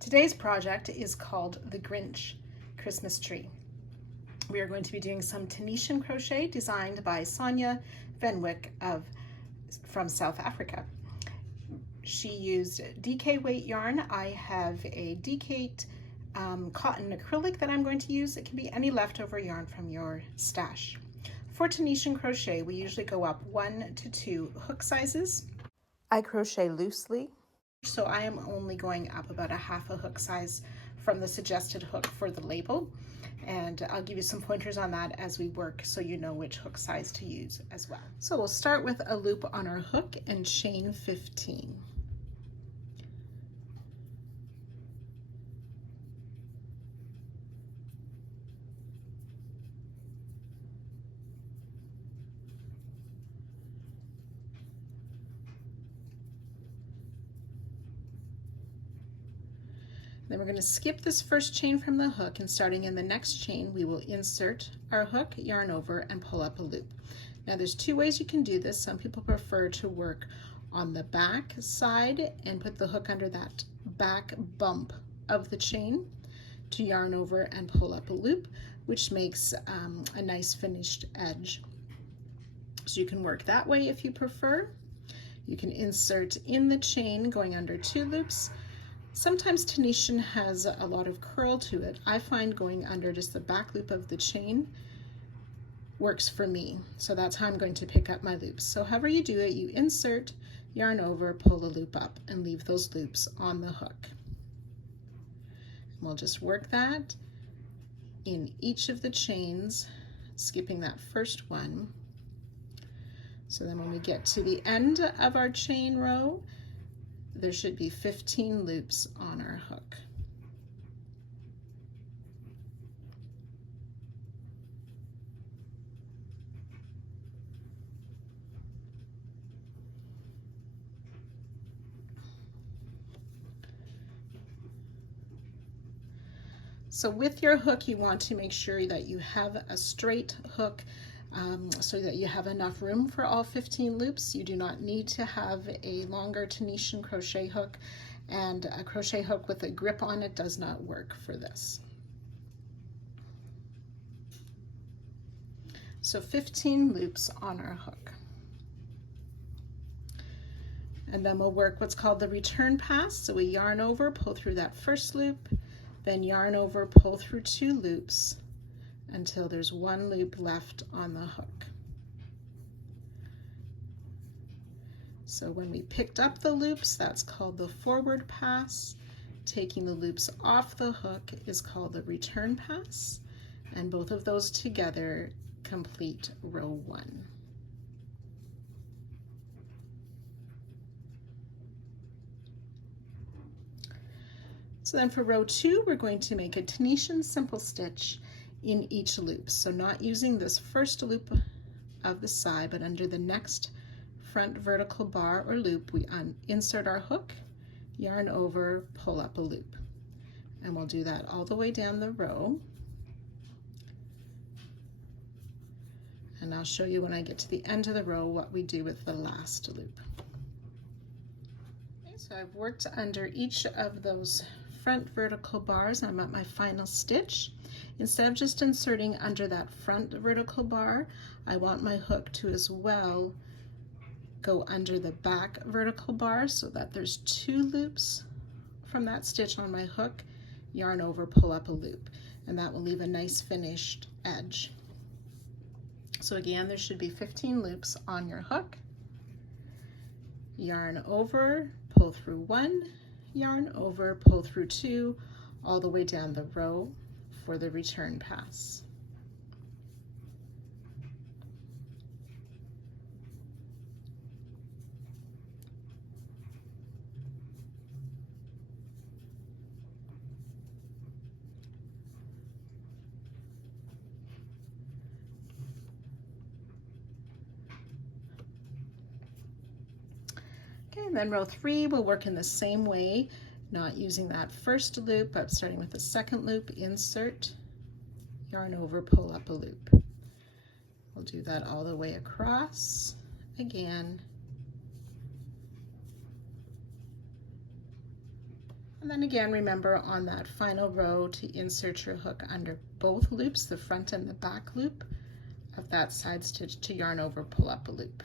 Today's project is called the Grinch Christmas Tree. We are going to be doing some Tunisian crochet designed by Sonja van Wyk from South Africa. She used DK weight yarn. I have a DK cotton acrylic that I'm going to use. It can be any leftover yarn from your stash. For Tunisian crochet, we usually go up 1 to 2 hook sizes. I crochet loosely, so I am only going up about a half a hook size from the suggested hook for the label, and I'll give you some pointers on that as we work so you know which hook size to use as well. So we'll start with a loop on our hook and chain 15. Then we're going to skip this first chain from the hook, and starting in the next chain we will insert our hook, yarn over, and pull up a loop. Now there's 2 ways you can do this. Some people prefer to work on the back side and put the hook under that back bump of the chain to yarn over and pull up a loop, which makes a nice finished edge. So you can work that way if you prefer. You can insert in the chain going under 2 loops. Sometimes Tunisian has a lot of curl to it. I find going under just the back loop of the chain works for me. So that's how I'm going to pick up my loops. So however you do it, you insert, yarn over, pull the loop up, and leave those loops on the hook. And we'll just work that in each of the chains, skipping that first one. So then when we get to the end of our chain row, there should be 15 loops on our hook. So with your hook, you want to make sure that you have a straight hook so that you have enough room for all 15 loops. You do not need to have a longer Tunisian crochet hook, and a crochet hook with a grip on it does not work for this. So 15 loops on our hook. And then we'll work what's called the return pass. So we yarn over, pull through that first loop, then yarn over, pull through 2 loops until there's 1 loop left on the hook. So when we picked up the loops, that's called the forward pass. Taking the loops off the hook is called the return pass, and both of those together complete row 1. So then for row 2, we're going to make a Tunisian simple stitch in each loop. So not using this first loop of the side, but under the next front vertical bar or loop, we insert our hook, yarn over, pull up a loop. And we'll do that all the way down the row. And I'll show you when I get to the end of the row what we do with the last loop. Okay, so I've worked under each of those front vertical bars. I'm at my final stitch. Instead of just inserting under that front vertical bar, I want my hook to as well go under the back vertical bar so that there's 2 loops from that stitch on my hook, yarn over, pull up a loop, and that will leave a nice finished edge. So again, there should be 15 loops on your hook. Yarn over, pull through 1, yarn over, pull through 2, all the way down the row for the return pass. Okay, and then row 3 will work in the same way, not using that first loop, but starting with the second loop, insert, yarn over, pull up a loop. We'll do that all the way across again. And then again, remember on that final row to insert your hook under both loops, the front and the back loop of that side stitch, to yarn over, pull up a loop.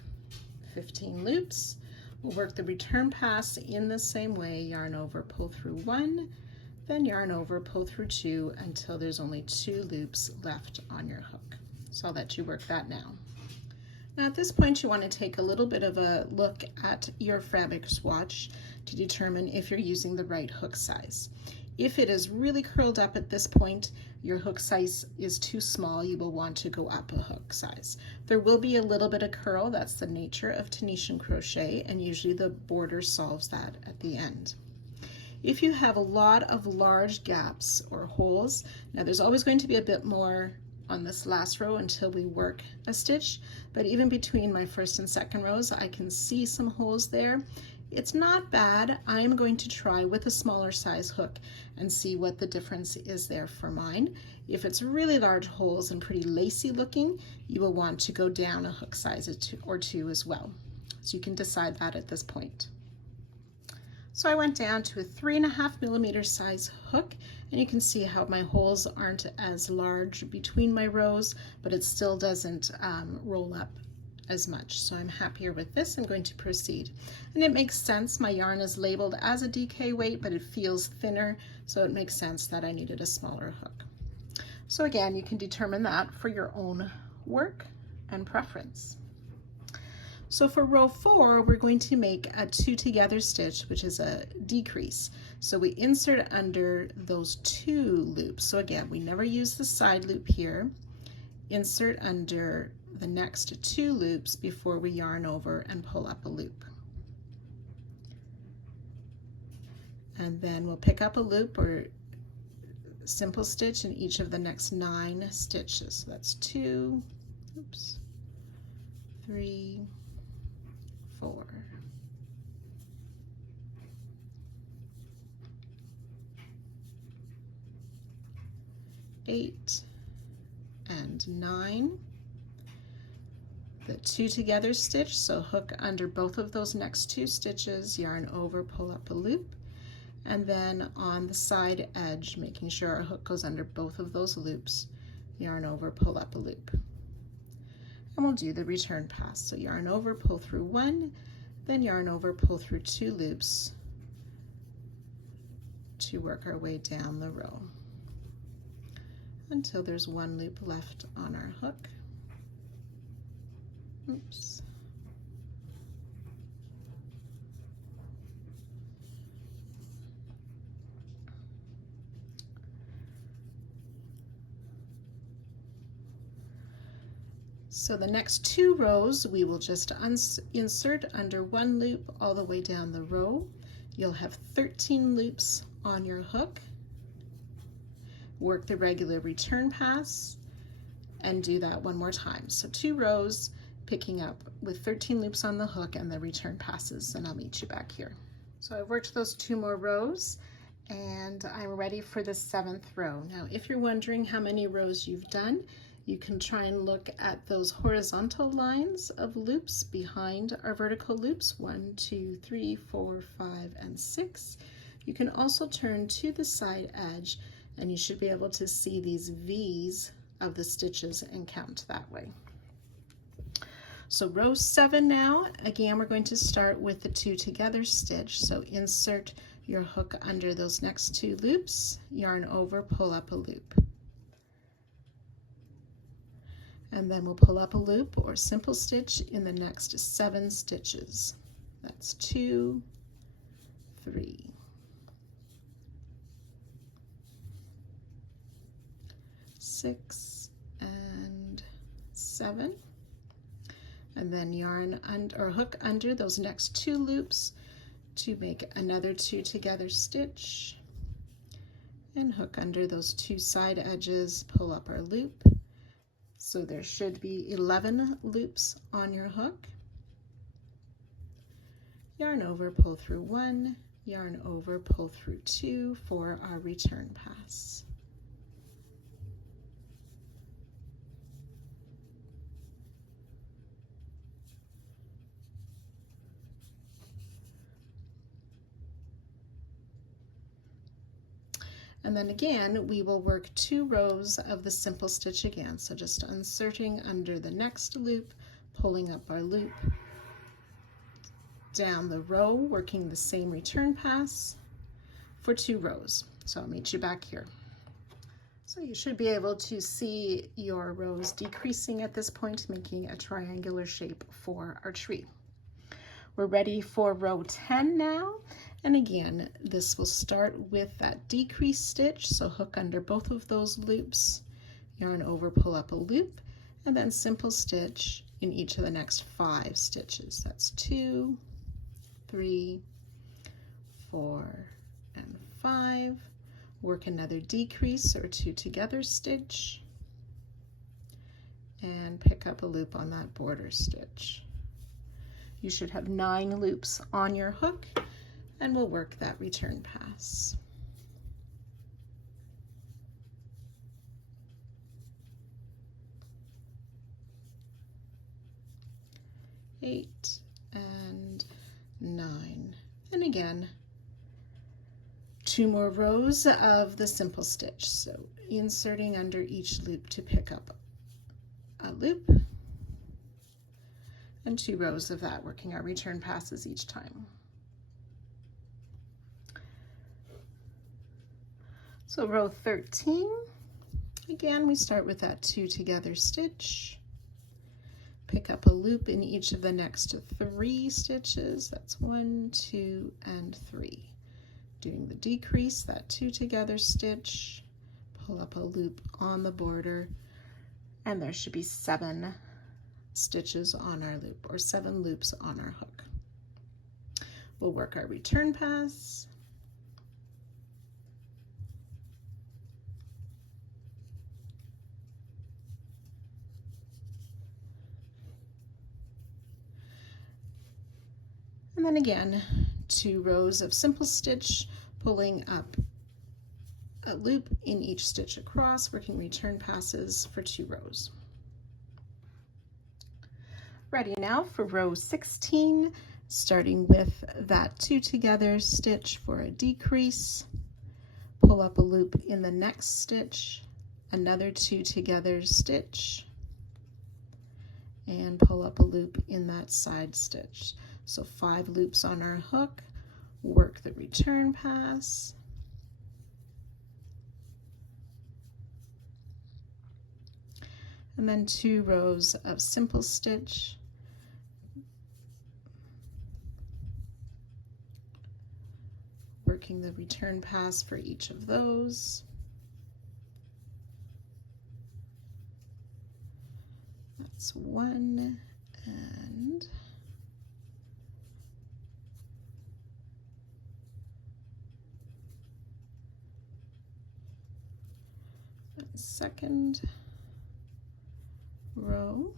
15 loops. We'll work the return pass in the same way, yarn over, pull through 1, then yarn over, pull through 2 until there's only 2 loops left on your hook. So I'll let you work that now. Now at this point you want to take a little bit of a look at your fabric swatch to determine if you're using the right hook size. If it is really curled up at this point, your hook size is too small, you will want to go up a hook size. There will be a little bit of curl, that's the nature of Tunisian crochet, and usually the border solves that at the end. If you have a lot of large gaps or holes, now there's always going to be a bit more on this last row until we work a stitch, but even between my first and second rows I can see some holes there. It's not bad. I'm going to try with a smaller size hook and see what the difference is there for mine. If it's really large holes and pretty lacy looking, you will want to go down a hook size or two as well. So you can decide that at this point. So I went down to a 3.5 millimeter size hook, and you can see how my holes aren't as large between my rows, but it still doesn't roll up as much. So I'm happier with this. I'm going to proceed. And it makes sense. My yarn is labeled as a DK weight, but it feels thinner, so it makes sense that I needed a smaller hook. So again, you can determine that for your own work and preference. So for row 4, we're going to make a 2 together stitch, which is a decrease. So we insert under those 2 loops. So again, we never use the side loop here. Insert under the next 2 loops before we yarn over and pull up a loop. And then we'll pick up a loop or simple stitch in each of the next 9 stitches. So that's 2, 3, 4, 8, and 9. The 2 together stitch, so hook under both of those next 2 stitches, yarn over, pull up a loop, and then on the side edge, making sure our hook goes under both of those loops, yarn over, pull up a loop. And we'll do the return pass. So yarn over, pull through 1, then yarn over, pull through 2 loops to work our way down the row until there's 1 loop left on our hook. Oops. So the next 2 rows we will just insert under 1 loop all the way down the row. You'll have 13 loops on your hook. Work the regular return pass and do that one more time. So 2 rows, picking up with 13 loops on the hook and the return passes, and I'll meet you back here. So I've worked those 2 more rows and I'm ready for the 7th row. Now if you're wondering how many rows you've done, you can try and look at those horizontal lines of loops behind our vertical loops, 1, 2, 3, 4, 5, and 6. You can also turn to the side edge and you should be able to see these V's of the stitches and count that way. So row 7 now, again we're going to start with the 2 together stitch. So insert your hook under those next 2 loops, yarn over, pull up a loop. And then we'll pull up a loop or simple stitch in the next 7 stitches. That's 2, 3, 6, and 7. And then yarn or hook under those next 2 loops to make another 2 together stitch, and hook under those 2 side edges, pull up our loop. So there should be 11 loops on your hook. Yarn over, pull through 1, yarn over, pull through 2 for our return pass. And then again, we will work 2 rows of the simple stitch again. So just inserting under the next loop, pulling up our loop, down the row, working the same return pass for 2 rows. So I'll meet you back here. So you should be able to see your rows decreasing at this point, making a triangular shape for our tree. We're ready for row 10 now. And again, this will start with that decrease stitch. So hook under both of those loops, yarn over, pull up a loop, and then simple stitch in each of the next 5 stitches. That's 2, 3, 4, and 5. Work another decrease or 2 together stitch, and pick up a loop on that border stitch. You should have 9 loops on your hook, and we'll work that return pass. Eight and 9. And again, 2 more rows of the simple stitch. So inserting under each loop to pick up a loop, and 2 rows of that, working our return passes each time. So row 13, again, we start with that 2 together stitch, pick up a loop in each of the next 3 stitches. That's 1, 2, and 3. Doing the decrease, that 2 together stitch, pull up a loop on the border, and there should be 7 stitches on our loop, or 7 loops on our hook. We'll work our return pass, and then again, 2 rows of simple stitch, pulling up a loop in each stitch across, working return passes for 2 rows. Ready now for row 16, starting with that 2 together stitch for a decrease, pull up a loop in the next stitch, another 2 together stitch, and pull up a loop in that side stitch. So 5 loops on our hook, work the return pass, and then 2 rows of simple stitch, working the return pass for each of those. That's 1 and second row.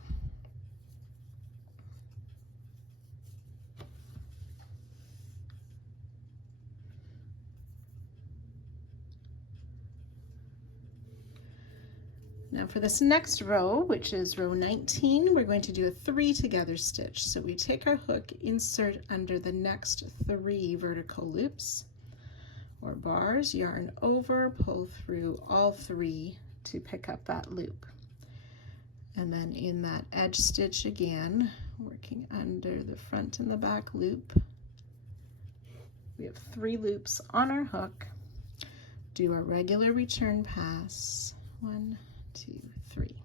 Now for this next row, which is row 19, we're going to do a 3 together stitch. So we take our hook, insert under the next 3 vertical loops or bars, yarn over, pull through all 3 to pick up that loop. And then in that edge stitch again, working under the front and the back loop, we have 3 loops on our hook, do our regular return pass, 1, 2, 3.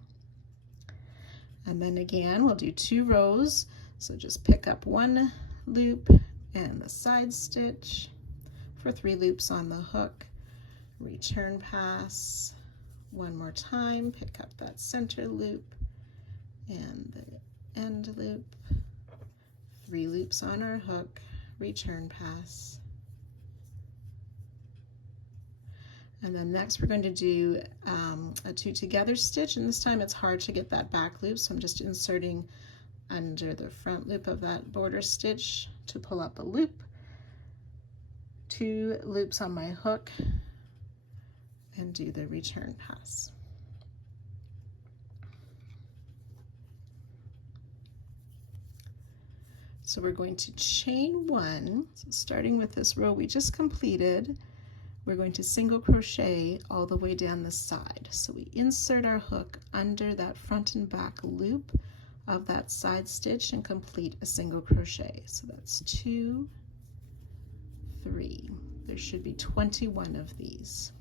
And then again, we'll do 2 rows. So just pick up 1 loop and the side stitch for 3 loops on the hook, return pass, 1 more time, pick up that center loop and the end loop, 3 loops on our hook, return pass. And then next we're going to do a 2 together stitch, and this time it's hard to get that back loop, so I'm just inserting under the front loop of that border stitch to pull up a loop, 2 loops on my hook, and do the return pass. So we're going to chain 1, so starting with this row we just completed, we're going to single crochet all the way down the side. So we insert our hook under that front and back loop of that side stitch and complete a single crochet. So that's 2, 3. There should be 21 of these.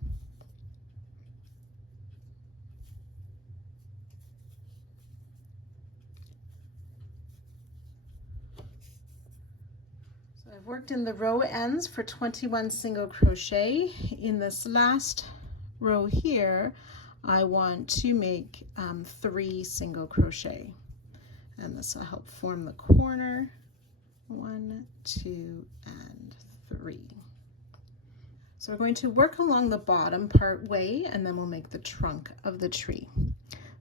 I've worked in the row ends for 21 single crochet. In this last row here, I want to make 3 single crochet, and this will help form the corner. 1, 2, and 3. So we're going to work along the bottom part way, and then we'll make the trunk of the tree.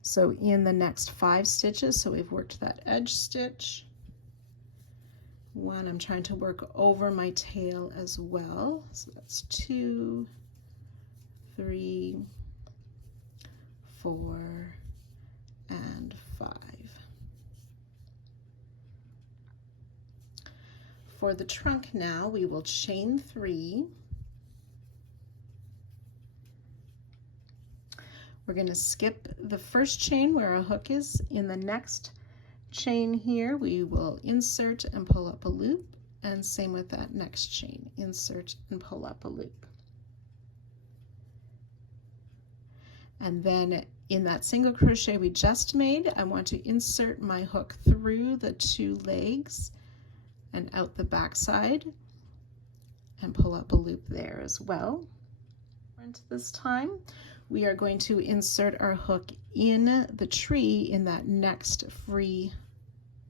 So in the next 5 stitches, so we've worked that edge stitch. 1, I'm trying to work over my tail as well. So that's 2, 3, 4, and 5. For the trunk now, we will chain 3. We're going to skip the first chain where our hook is. In the next chain here, we will insert and pull up a loop, and same with that next chain, insert and pull up a loop. And then in that single crochet we just made, I want to insert my hook through the 2 legs and out the back side and pull up a loop there as well. This time we are going to insert our hook in the tree in that next free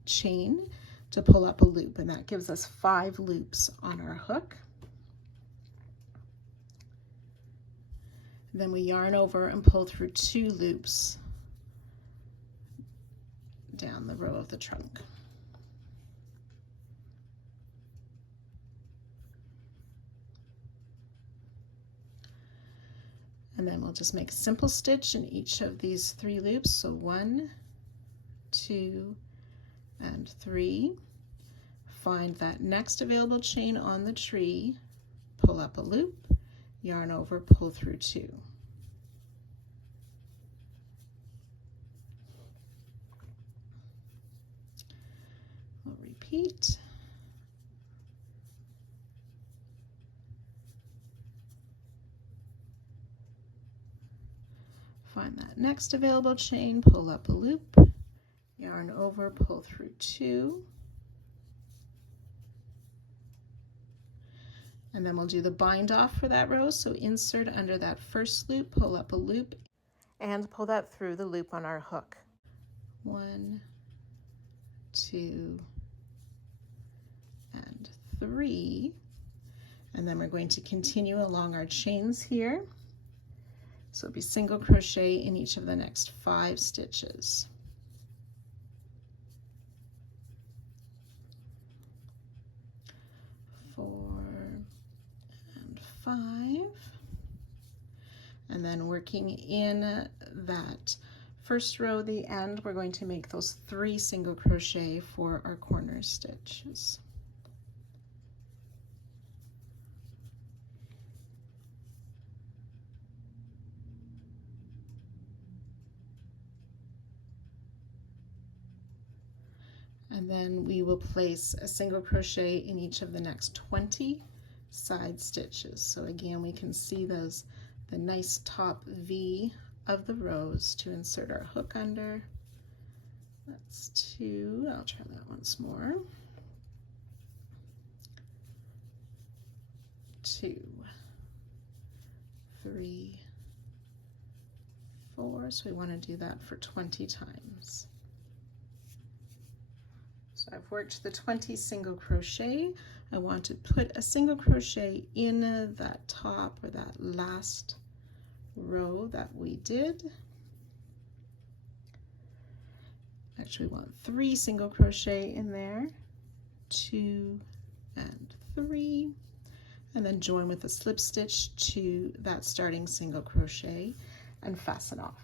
chain to pull up a loop, and that gives us 5 loops on our hook. Then we yarn over and pull through 2 loops down the row of the trunk. And then we'll just make a simple stitch in each of these 3 loops. So 1, 2, and 3. Find that next available chain on the tree, pull up a loop, yarn over, pull through 2. We'll repeat. Find that next available chain, pull up a loop, yarn over, pull through 2. And then we'll do the bind off for that row. So insert under that first loop, pull up a loop, and pull that through the loop on our hook. 1, 2, and 3. And then we're going to continue along our chains here. So it'll be single crochet in each of the next 5 stitches. 4 and 5. And then working in that first row, the end, we're going to make those 3 single crochet for our corner stitches. And then we will place a single crochet in each of the next 20 side stitches. So again, we can see those, the nice top V of the rows to insert our hook under. That's 2. I'll try that once more. 2, 3, 4. So we want to do that for 20 times. So I've worked the 20 single crochet. I want to put a single crochet in that top or that last row that we did. Actually, we want 3 single crochet in there, 2 and 3, and then join with a slip stitch to that starting single crochet and fasten off.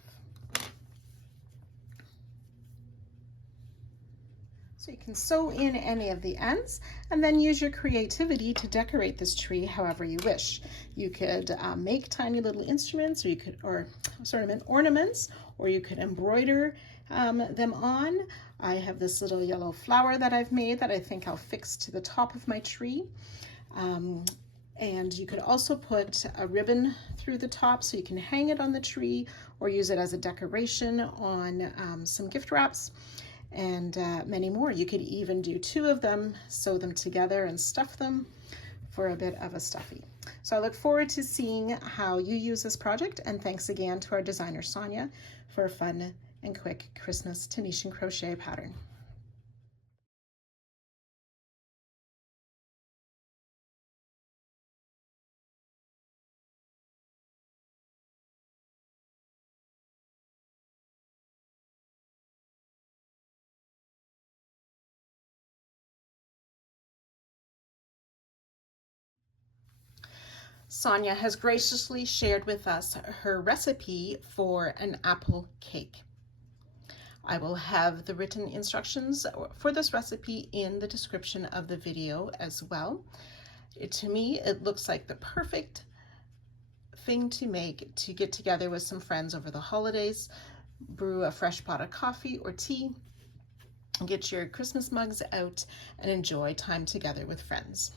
So you can sew in any of the ends and then use your creativity to decorate this tree however you wish. You could make tiny little instruments, or you could, ornaments, or you could embroider them on. I have this little yellow flower that I've made that I think I'll fix to the top of my tree. And you could also put a ribbon through the top so you can hang it on the tree or use it as a decoration on some gift wraps, and many more. You could even do two of them, sew them together and stuff them for a bit of a stuffy. So I look forward to seeing how you use this project, and thanks again to our designer Sonja for a fun and quick Christmas Tunisian crochet pattern. Sonja has graciously shared with us her recipe for an apple cake. I will have the written instructions for this recipe in the description of the video as well. To me, it looks like the perfect thing to make to get together with some friends over the holidays, brew a fresh pot of coffee or tea, get your Christmas mugs out, and enjoy time together with friends.